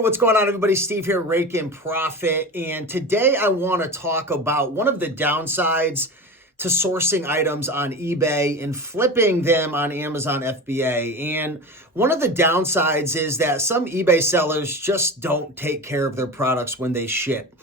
what's going on, everybody? Steve here, Rake and Profit. And today I want to talk about one of the downsides to sourcing items on eBay and flipping them on Amazon FBA. And one of the downsides is that some eBay sellers just don't take care of their products when they ship.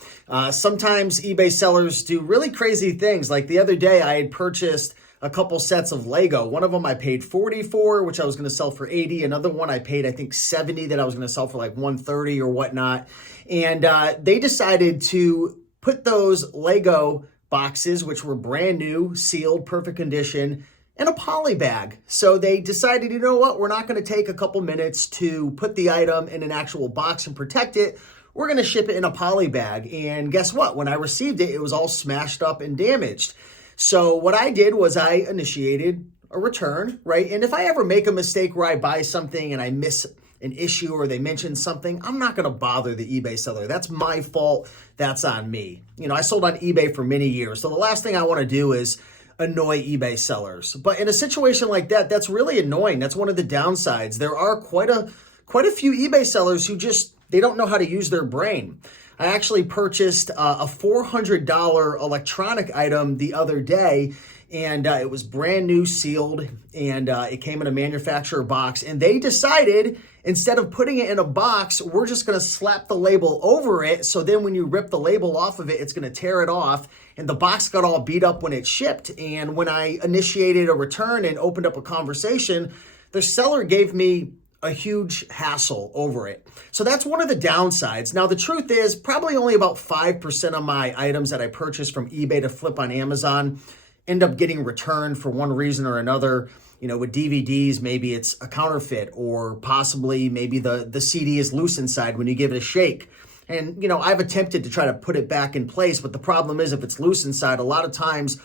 Sometimes eBay sellers do really crazy things. Like the other day, I had purchased a couple sets of Lego. One of them I paid $40 for, which I was going to sell for $80. Another one I paid, I think, $70 that I was going to sell for like $130 or whatnot. And they decided to put those Lego boxes, which were brand new, sealed, perfect condition, in a poly bag. So they decided, you know what, we're not going to take a couple minutes to put the item in an actual box and protect it. We're going to ship it in a poly bag. And guess what? When I received it, it was all smashed up and damaged. So what I did was I initiated a return, right? And if I ever make a mistake where I buy something and I miss an issue or they mention something, I'm not going to bother the eBay seller. That's my fault. That's on me. You know, I sold on eBay for many years. So the last thing I want to do is annoy eBay sellers. But in a situation like that, that's really annoying. That's one of the downsides. There are quite a few eBay sellers who they don't know how to use their brain. I actually purchased a $400 electronic item the other day, and it was brand new, sealed, and it came in a manufacturer box. And they decided, instead of putting it in a box, we're just going to slap the label over it. So then when you rip the label off of it, it's going to tear it off. And the box got all beat up when it shipped. And when I initiated a return and opened up a conversation, the seller gave me a huge hassle over it. So that's one of the downsides. Now, the truth is probably only about 5% of my items that I purchase from eBay to flip on Amazon end up getting returned for one reason or another. You know, with DVDs, maybe it's a counterfeit, or possibly maybe the CD is loose inside when you give it a shake. And, you know, I've attempted to try to put it back in place, but the problem is if it's loose inside, a lot of times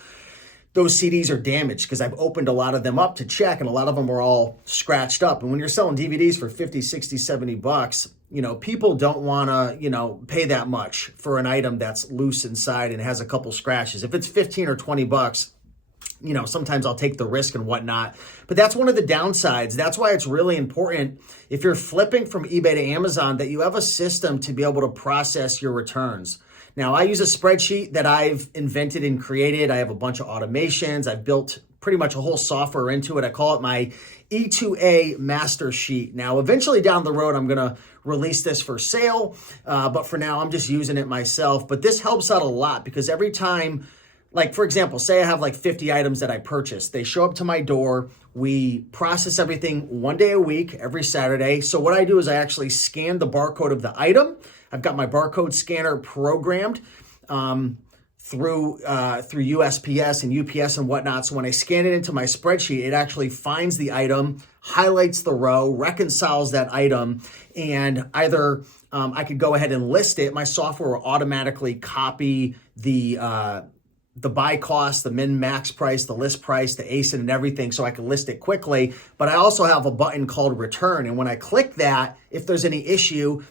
those CDs are damaged because I've opened a lot of them up to check, and a lot of them are all scratched up. And when you're selling DVDs for 50, 60, 70 bucks, you know, people don't want to, you know, pay that much for an item that's loose inside and has a couple scratches. If it's 15 or 20 bucks, you know, sometimes I'll take the risk and whatnot. But that's one of the downsides. That's why it's really important, if you're flipping from eBay to Amazon, that you have a system to be able to process your returns. Now, I use a spreadsheet that I've invented and created. I have a bunch of automations. I've built pretty much a whole software into it. I call it my E2A master sheet. Now, eventually down the road, I'm going to release this for sale. But for now, I'm just using it myself. But this helps out a lot because every time, like, for example, say I have like 50 items that I purchased. They show up to my door. We process everything one day a week, every Saturday. So what I do is I actually scan the barcode of the item. I've got my barcode scanner programmed through USPS and UPS and whatnot. So when I scan it into my spreadsheet, it actually finds the item, highlights the row, reconciles that item, and either I could go ahead and list it. My software will automatically copy the buy cost, the min max price, the list price, the ASIN and everything, so I can list it quickly. But I also have a button called return. And when I click that, if there's any issue,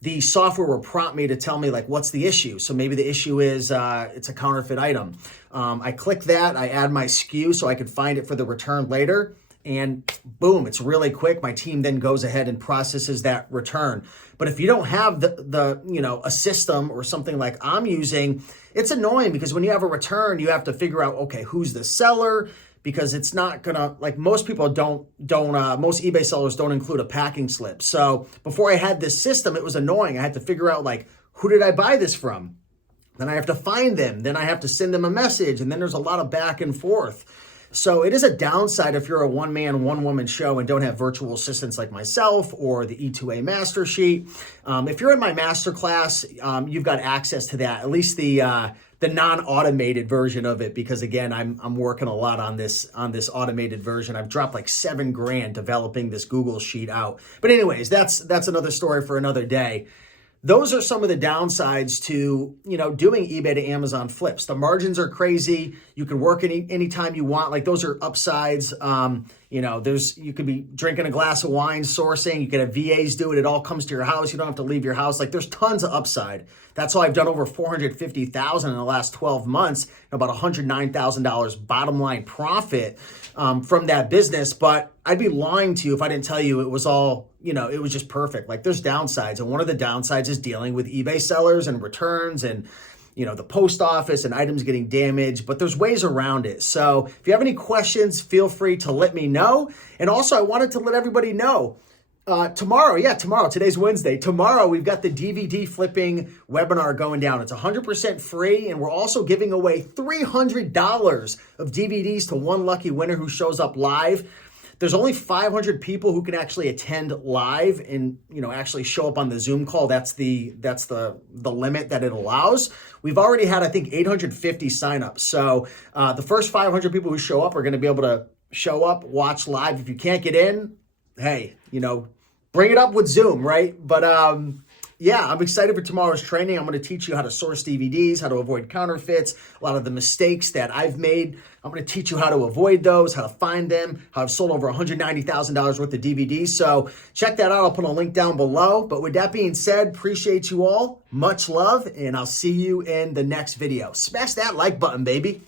the software will prompt me to tell me like, what's the issue? So maybe the issue is it's a counterfeit item. I click that, I add my SKU so I can find it for the return later. And boom, it's really quick. My team then goes ahead and processes that return. But if you don't have a system or something like I'm using, it's annoying because when you have a return, you have to figure out, okay, who's the seller? Because it's not gonna, like, most people most eBay sellers don't include a packing slip. So before I had this system, it was annoying. I had to figure out, like, who did I buy this from? Then I have to find them. Then I have to send them a message. And then there's a lot of back and forth. So it is a downside if you're a one-man, one-woman show and don't have virtual assistants like myself or the E2A master sheet. If you're in my masterclass, you've got access to that, at least the non-automated version of it, because again, I'm working a lot on this automated version. I've dropped like $7,000 developing this Google sheet out. But anyways, that's another story for another day. Those are some of the downsides to, doing eBay to Amazon flips. The margins are crazy. You can work anytime you want. Like, those are upsides. You could be drinking a glass of wine, sourcing. You could have VAs do it. It all comes to your house. You don't have to leave your house. Like, there's tons of upside. That's why I've done over $450,000 in the last 12 months, and about $109,000 bottom line profit from that business. But I'd be lying to you if I didn't tell you it was all, it was just perfect. Like, there's downsides, and one of the downsides is dealing with eBay sellers and returns and the post office and items getting damaged, but there's ways around it. So if you have any questions, feel free to let me know. And also, I wanted to let everybody know tomorrow, today's Wednesday. Tomorrow, we've got the DVD flipping webinar going down. It's 100% free, and we're also giving away $300 of DVDs to one lucky winner who shows up live. There's only 500 people who can actually attend live and, actually show up on the Zoom call. That's the limit that it allows. We've already had, I think, 850 signups. So the first 500 people who show up are going to be able to show up, watch live. If you can't get in, hey, bring it up with Zoom, right? But I'm excited for tomorrow's training. I'm going to teach you how to source DVDs, how to avoid counterfeits, a lot of the mistakes that I've made. I'm going to teach you how to avoid those, how to find them, how I've sold over $190,000 worth of DVDs. So check that out. I'll put a link down below. But with that being said, appreciate you all. Much love, and I'll see you in the next video. Smash that like button, baby.